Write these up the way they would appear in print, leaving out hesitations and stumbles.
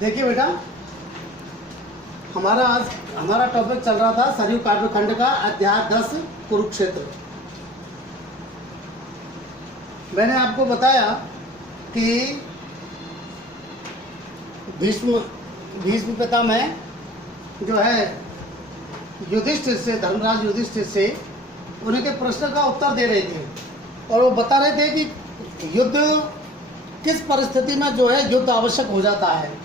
देखिए बेटा, हमारा टॉपिक चल रहा था सरयू काव्यखंड का अध्याय 10 कुरुक्षेत्र। मैंने आपको बताया कि भीष्म पितामह जो है युधिष्ठिर से, धर्मराज युधिष्ठिर से उनके प्रश्न का उत्तर दे रहे थे और वो बता रहे थे कि युद्ध किस परिस्थिति में जो है युद्ध आवश्यक हो जाता है।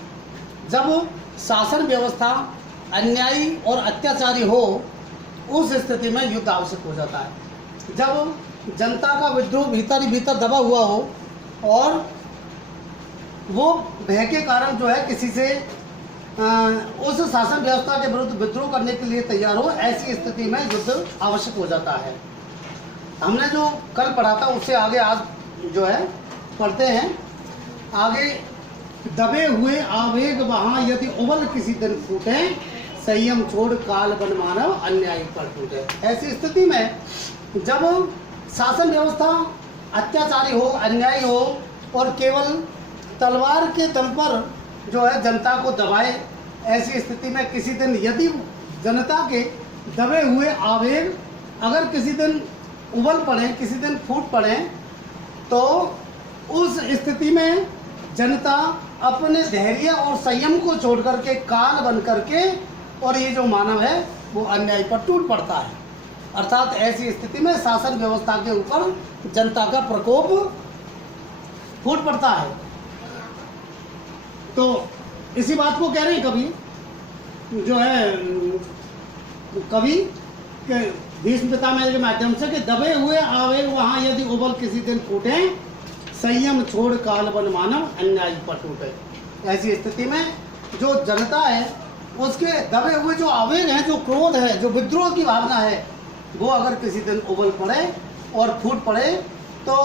जब शासन व्यवस्था अन्यायी और अत्याचारी हो, उस स्थिति में युद्ध आवश्यक हो जाता है। जब जनता का विद्रोह भीतर ही भीतर दबा हुआ हो और वो भय के कारण जो है किसी से उस शासन व्यवस्था के विरुद्ध विद्रोह करने के लिए तैयार हो, ऐसी स्थिति में युद्ध आवश्यक हो जाता है। हमने जो कल पढ़ा था उससे आगे आज जो है पढ़ते हैं। आगे दबे हुए आवेग वहाँ यदि उबल किसी दिन फूटे, संयम छोड़ काल बन मानव अन्याय पर टूटे। ऐसी स्थिति में जब शासन व्यवस्था अत्याचारी हो, अन्यायी हो और केवल तलवार के दम पर जो है जनता को दबाए, ऐसी स्थिति में किसी दिन यदि जनता के दबे हुए आवेग अगर किसी दिन उबल पड़े, किसी दिन फूट पड़े, तो उस स्थिति में जनता अपने धैर्य और संयम को छोड़ करके काल बन करके और ये जो मानव है वो अन्याय पर टूट पड़ता है। अर्थात ऐसी स्थिति में शासन व्यवस्था के ऊपर जनता का प्रकोप फूट पड़ता है। तो इसी बात को कह रहे हैं कवि जो है कवि के भीष्म पितामह के माध्यम से कि दबे हुए आवेग वहाँ यदि उबल किसी दिन फूटे, संयम छोड़ काल बन मानव अन्याय पर टूटे। ऐसी स्थिति में जो जनता है उसके दबे हुए जो आवेग हैं, जो क्रोध है, जो विद्रोह की भावना है, वो अगर किसी दिन उबल पड़े और फूट पड़े तो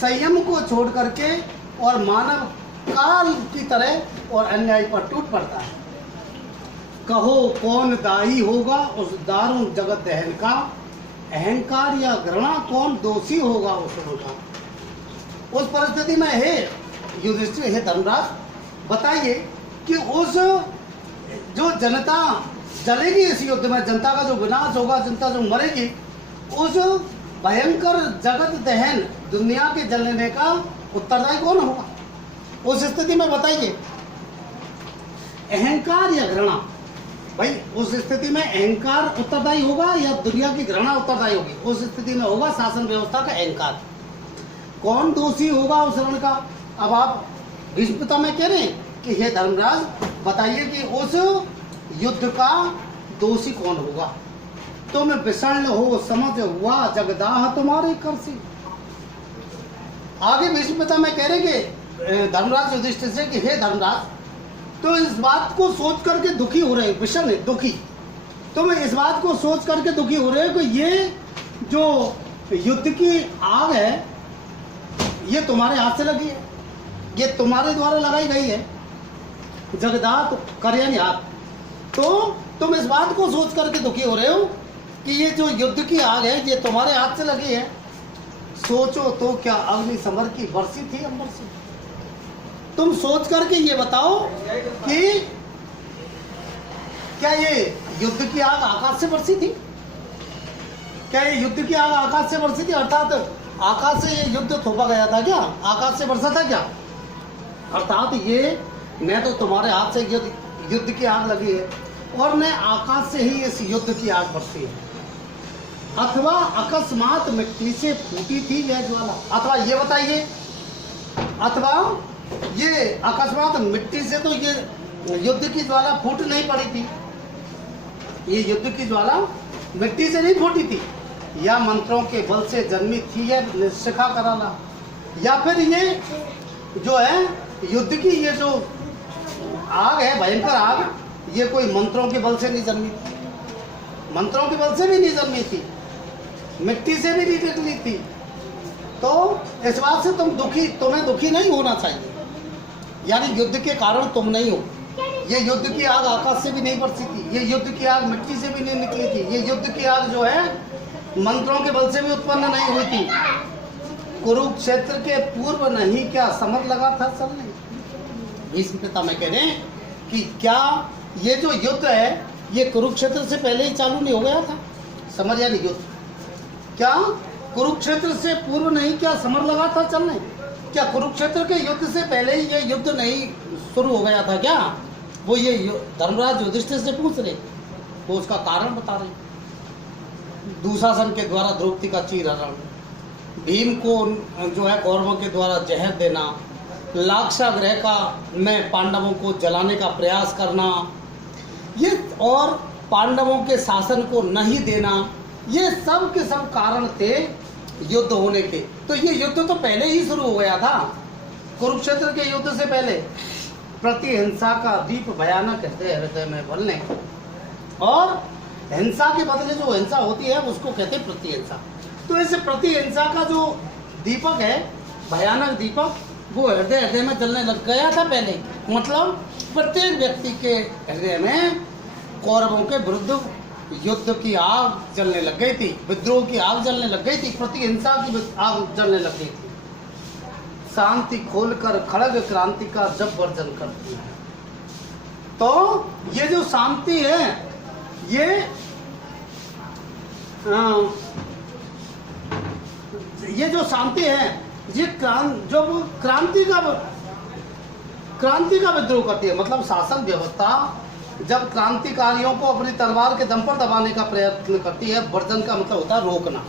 संयम को छोड़ करके और मानव काल की तरह और अन्याय पर टूट पड़ता है। कहो कौन दाई होगा उस दारुण जगत दहन का, अहंकार या घृणा कौन दोषी होगा उस रण का। उस परिस्थिति में हे युधिष्ठिर, हे धर्मराज, बताइए कि उस जो जनता जलेगी इस युद्ध में, जनता का जो विनाश होगा, जनता जो मरेगी, उस भयंकर जगत दहन दुनिया के जलने का उत्तरदायी कौन होगा। उस स्थिति में बताइए अहंकार या घृणा, भाई उस स्थिति में अहंकार उत्तरदायी होगा या दुनिया की घृणा उत्तरदायी होगी। उस स्थिति में होगा शासन व्यवस्था का अहंकार। कौन दोषी होगा उस रण का। अब आप भीष्म पितामह कह रहे हैं कि हे धर्मराज, बताइए कि उस युद्ध का दोषी कौन होगा। तुम विषण हो समझ हुआ जगदाह तुम्हारे कर से। आगे भीष्म पितामह कह रहे कि धर्मराज युधिष्ठिर से कि हे धर्मराज, तो इस बात को सोच करके दुखी हो रहे, विषण है दुखी, तुम इस बात को सोच करके दुखी हो रहे हो कि ये जो युद्ध की आग है ये तुम्हारे हाथ से लगी है, ये तुम्हारे द्वारा लगाई गई है। जगदात करयानी हाथ, तो तुम इस बात को सोच करके दुखी हो रहे हो कि ये जो युद्ध की आग है ये तुम्हारे हाथ से लगी है। सोचो तो क्या अग्नि समर की वर्षी थी अंबर से। तुम सोच करके ये बताओ कि क्या ये युद्ध की आग आकाश से बरसी थी। क्या ये युद्ध की आग आकाश से बरसी थी, अर्थात आकाश से ये युद्ध थोपा गया था क्या, आकाश से बरसा था क्या। अर्थात ये न तो तुम्हारे हाथ से युद्ध की आग लगी है और न आकाश से ही इस युद्ध की आग बरसी है, अथवा अकस्मात मिट्टी से फूटी थी यह ज्वाला। अथवा ये बताइए, अथवा ये अकस्मात मिट्टी से तो ये युद्ध की ज्वाला फूट नहीं पड़ी थी, ये युद्ध की ज्वाला मिट्टी से नहीं फूटी थी, या मंत्रों के बल से जन्मी थी यह निशिखा कराला, या फिर ये जो है युद्ध की ये जो आग है, भयंकर आग, ये कोई मंत्रों के बल से नहीं जन्मी थी, मंत्रों के बल से भी नहीं जन्मी थी, मिट्टी से भी नहीं निकली थी। तो इस बात से तुम्हें दुखी नहीं होना चाहिए, यानी युद्ध के कारण तुम नहीं हो। ये युद्ध की आग आकाश से भी नहीं बरसी थी, ये युद्ध की आग मिट्टी से भी नहीं निकली थी, ये युद्ध की आग जो है मंत्रों के बल से भी उत्पन्न नहीं हुई थी। कुरुक्षेत्र के पूर्व नहीं क्या समर लगा था चलने। भीष्म पितामह कह रहे हैं कि क्या ये जो युद्ध है ये कुरुक्षेत्र से पहले ही चालू नहीं हो गया था? समर यानी युद्ध, क्या कुरुक्षेत्र से पूर्व नहीं क्या समर लगा था चलने? क्या कुरुक्षेत्र के युद्ध से पहले ही ये युद्ध नहीं शुरू हो गया था क्या? वो ये धर्मराज युधिष्ठिर से पूछ रहे, वो उसका कारण बता रहे। दुशासन के द्वारा द्रौपदी का चीरहरण, भीम को जो है कौरवों के द्वारा जहर देना, लाक्षागृह का में पांडवों को जलाने का प्रयास करना, ये और पांडवों के शासन को नहीं देना, ये सब के सब कारण थे युद्ध होने के। तो ये युद्ध तो पहले ही शुरू हो गया था, कुरुक्षेत्र के युद्ध से पहले। प्रतिहिंसा का दीप भयानक हृदय में बोलने, और हिंसा के बदले जो हिंसा होती है उसको कहते हैं प्रतिहिंसा। तो इस प्रतिहिंसा का जो दीपक है, भयानक दीपक, वो हृदय में जलने लग गया था पहले। मतलब प्रत्येक व्यक्ति के हृदय में कौरवों के विरुद्ध युद्ध की आग जलने लग गई थी, विद्रोह की आग जलने लग गई थी, प्रतिहिंसा की आग जलने लग गई थी। शांति खोलकर खड़ग क्रांति का जब वर्जन करती है। तो ये जो शांति है, ये जो शांति है, ये जब क्रांति का विद्रोह करती है। मतलब शासन व्यवस्था जब क्रांतिकारियों को अपनी तलवार के दम पर दबाने का प्रयत्न करती है, वर्जन का मतलब होता है रोकना,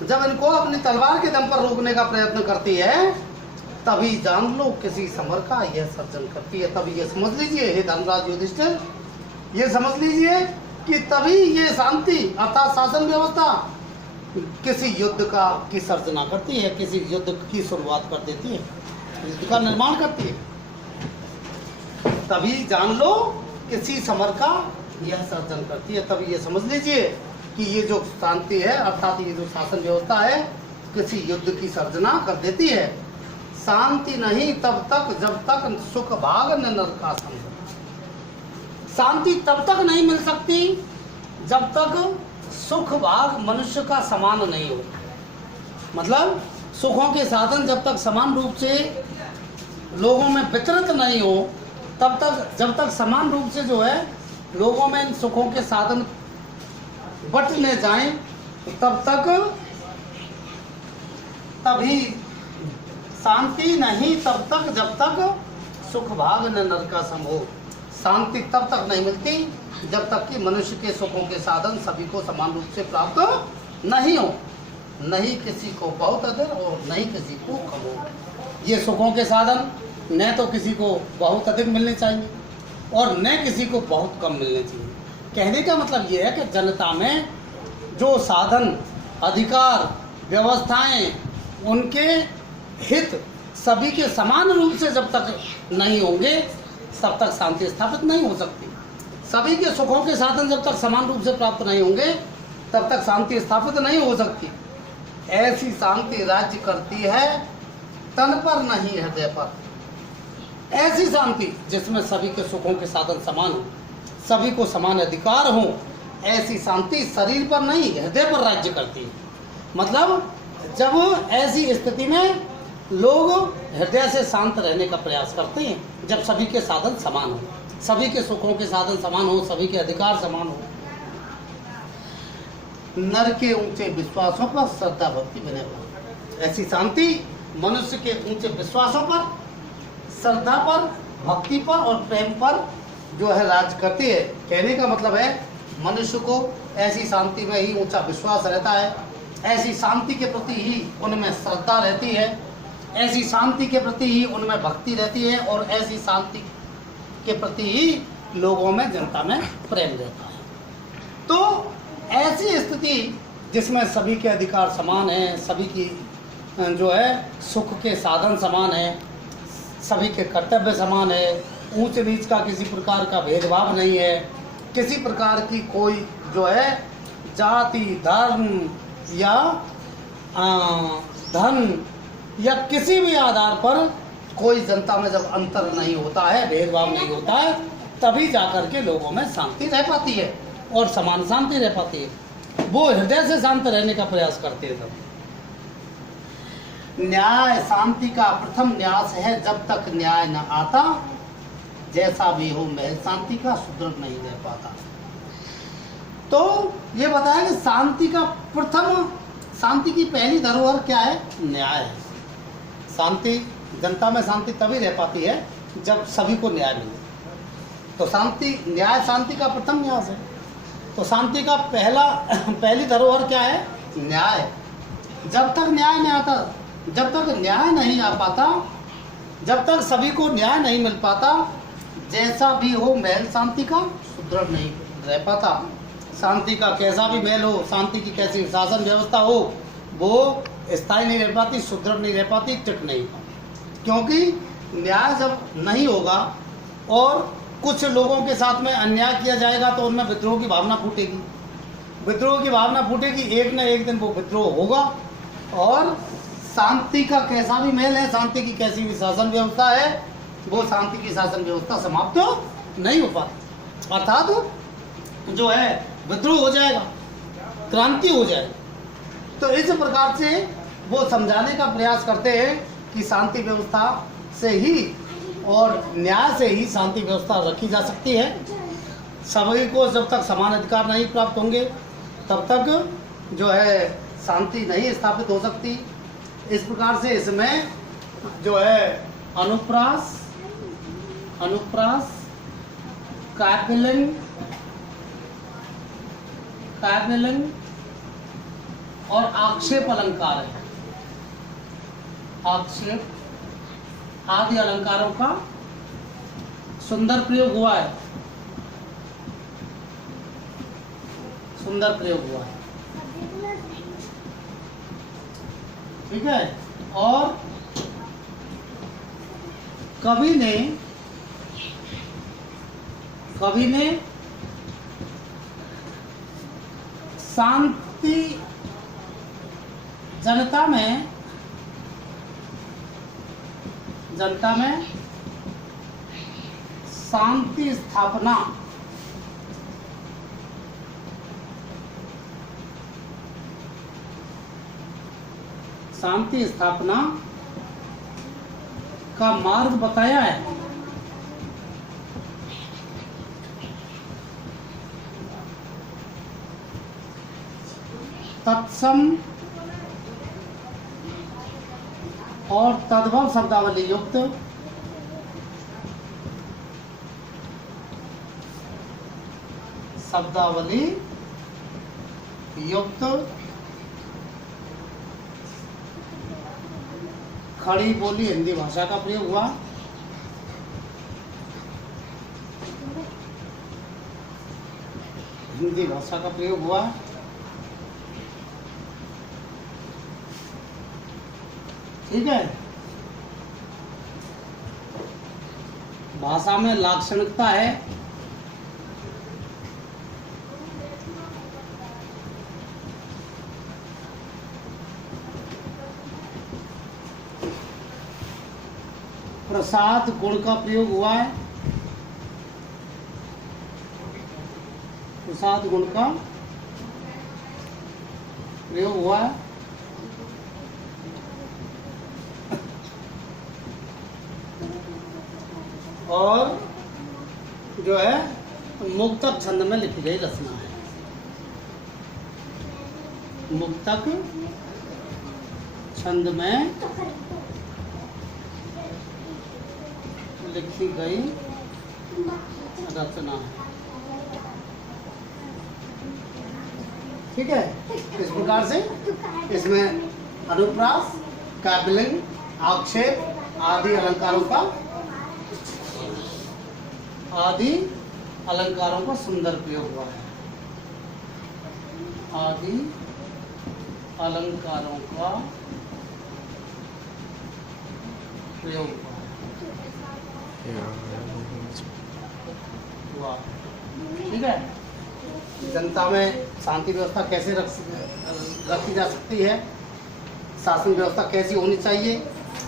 जब इनको अपनी तलवार के दम पर रोकने का प्रयत्न करती है, तभी जान लो किसी समर का यह सर्जन करती है। तभी ये समझ लीजिए हे धर्मराज युधिष्ठिर, ये समझ लीजिए कि तभी ये शांति अर्थात शासन व्यवस्था किसी युद्ध की सर्जना करती है, किसी युद्ध की शुरुआत कर देती है, युद्ध का निर्माण करती है। तभी जान लो किसी समर का यह सर्जन करती है। तभी ये समझ लीजिए कि ये जो शांति है अर्थात ये जो शासन व्यवस्था है किसी युद्ध की सर्जना कर देती है। शांति नहीं तब तक जब तक सुख भाग न नरका संग। शांति तब तक नहीं मिल सकती जब तक सुख भाग मनुष्य का समान नहीं हो। मतलब सुखों के साधन जब तक समान रूप से लोगों में वितरित नहीं हो, तब तक जब तक समान रूप से जो है लोगों में इन सुखों के साधन बंटने जाएं, तब तक तभी शांति नहीं तब तक जब तक सुख भाग न नरका सम हो। शांति तब तक नहीं मिलती जब तक कि मनुष्य के सुखों के साधन सभी को समान रूप से प्राप्त नहीं हो, नहीं किसी को बहुत अधिक और नहीं किसी को कम हो। ये सुखों के साधन न तो किसी को बहुत अधिक मिलने चाहिए और न किसी को बहुत कम मिलने चाहिए। कहने का मतलब ये है कि जनता में जो साधन, अधिकार, व्यवस्थाएं, उनके हित सभी के समान रूप से जब तक नहीं होंगे तब तक शांति स्थापित नहीं हो सकती। सभी के सुखों के साधन जब तक समान रूप से प्राप्त नहीं होंगे तब तक शांति स्थापित नहीं हो सकती। ऐसी शांति राज्य करती है तन पर नहीं हृदय पर। ऐसी शांति जिसमें सभी के सुखों के साधन समान हो, सभी को समान अधिकार हो, ऐसी शांति शरीर पर नहीं हृदय पर राज्य करती है। मतलब जब ऐसी स्थिति में लोग हृदय से शांत रहने का प्रयास करते हैं, जब सभी के साधन समान हो, सभी के सुखों के साधन समान हो, सभी के अधिकार समान हो। नर के ऊंचे विश्वासों पर श्रद्धा भक्ति बने हुए। ऐसी शांति मनुष्य के ऊंचे विश्वासों पर, श्रद्धा पर, भक्ति पर और प्रेम पर जो है राज करती है। कहने का मतलब है मनुष्य को ऐसी शांति में ही ऊंचा विश्वास रहता है, ऐसी शांति के प्रति ही उनमें श्रद्धा रहती है, ऐसी शांति के प्रति ही उनमें भक्ति रहती है और ऐसी शांति के प्रति ही लोगों में, जनता में प्रेम रहता है। तो ऐसी स्थिति जिसमें सभी के अधिकार समान हैं, सभी की जो है सुख के साधन समान हैं, सभी के कर्तव्य समान है, ऊंच नीच का किसी प्रकार का भेदभाव नहीं है, किसी प्रकार की कोई जो है जाति, धर्म या धन या किसी भी आधार पर कोई जनता में जब अंतर नहीं होता है, भेदभाव नहीं होता है, तभी जाकर के लोगों में शांति रह पाती है और समान शांति रह पाती है। वो हृदय से शांत रहने का प्रयास करते हैं। न्याय शांति का प्रथम न्यास है, जब तक न्याय न आता जैसा भी हो महल शांति का सुदृढ़ नहीं रह पाता। तो ये बताया कि शांति की पहली धरोहर क्या है? न्याय है। शांति, जनता में शांति तभी रह पाती है जब सभी को न्याय मिले। तो न्याय शांति का प्रथम न्यास है। तो शांति का पहली धरोहर क्या है? न्याय। जब तक न्याय नहीं आता, जब तक न्याय नहीं आ पाता, जब तक सभी को न्याय नहीं मिल पाता, जैसा भी हो महल शांति का सुदृढ़ नहीं रह पाता। शांति का कैसा भी महल हो, शांति की कैसी शासन व्यवस्था हो, वो स्थायी नहीं रह पाती, सुदृढ़ नहीं रह पाती, टिक नहीं पाती। क्योंकि न्याय जब नहीं होगा और कुछ लोगों के साथ में अन्याय किया जाएगा तो उनमें विद्रोह की भावना फूटेगी। विद्रोह की भावना फूटेगी, एक न एक दिन वो विद्रोह होगा और शांति का कैसा भी महल है, शांति की कैसी भी शासन व्यवस्था है, वो शांति की शासन व्यवस्था समाप्त नहीं हो पाती। अर्थात जो है विद्रोह हो जाएगा, क्रांति हो जाएगी। तो इस प्रकार से वो समझाने का प्रयास करते हैं कि शांति व्यवस्था से ही और न्याय से ही शांति व्यवस्था रखी जा सकती है। सभी को जब तक समान अधिकार नहीं प्राप्त होंगे तब तक जो है शांति नहीं स्थापित हो सकती। इस प्रकार से इसमें जो है अनुप्रास, काव्यलिंग और आक्षेप अलंकार है। आक्षेप आदि अलंकारों का सुंदर प्रयोग हुआ है, सुंदर प्रयोग हुआ है। ठीक है। और कवि ने शांति जनता में शांति स्थापना का मार्ग बताया है। तत्सम और तद्भव शब्दावली युक्त खड़ी बोली हिंदी भाषा का प्रयोग हुआ। हिंदी भाषा का प्रयोग हुआ। ठीक है। भाषा में लाक्षणिकता है। प्रसाद गुण का प्रयोग हुआ है। प्रसाद गुण का प्रयोग हुआ है। और जो है मुक्तक छंद में लिखी गई रचना है। मुक्तक छंद में लिखी गई रचना है। ठीक है। इस प्रकार से इसमें अनुप्रास, काव्यलिंग, आक्षेप आदि अलंकारों का सुंदर प्रयोग हुआ है। आदि अलंकारों का प्रयोग हुआ। ठीक है। जनता में शांति व्यवस्था कैसे रखी जा सकती है, शासन व्यवस्था कैसी होनी चाहिए,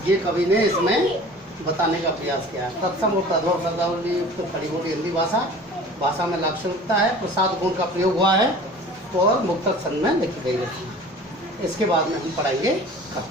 ये कवि ने इसमें बताने का प्रयास किया है। तत्सम और तद्भव शब्दावली खड़ी बोली हिंदी भाषा में लाक्षणिकता है। प्रसाद गुण का प्रयोग हुआ है और मुक्तक छंद में लिखी गई है। इसके बाद में हम पढ़ाएंगे खत।